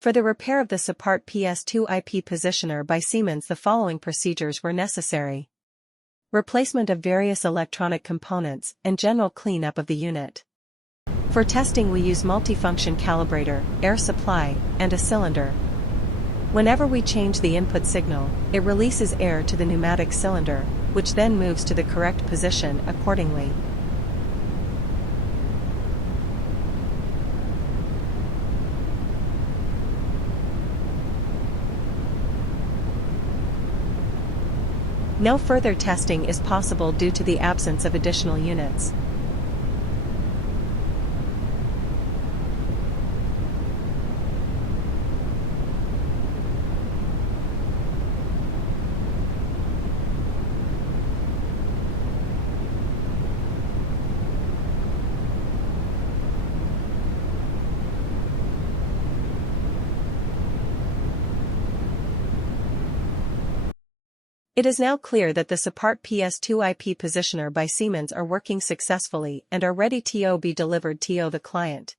For the repair of the Sipart Ps2 IP positioner by Siemens, the following procedures were necessary. Replacement of various electronic components and general cleanup of the unit. For testing we use multifunction calibrator, air supply, and a cylinder. Whenever we change the input signal, it releases air to the pneumatic cylinder, which then moves to the correct position accordingly. No further testing is possible due to the absence of additional units. It is now clear that the Sipart Ps2 IP positioner by Siemens are working successfully and are ready to be delivered to the client.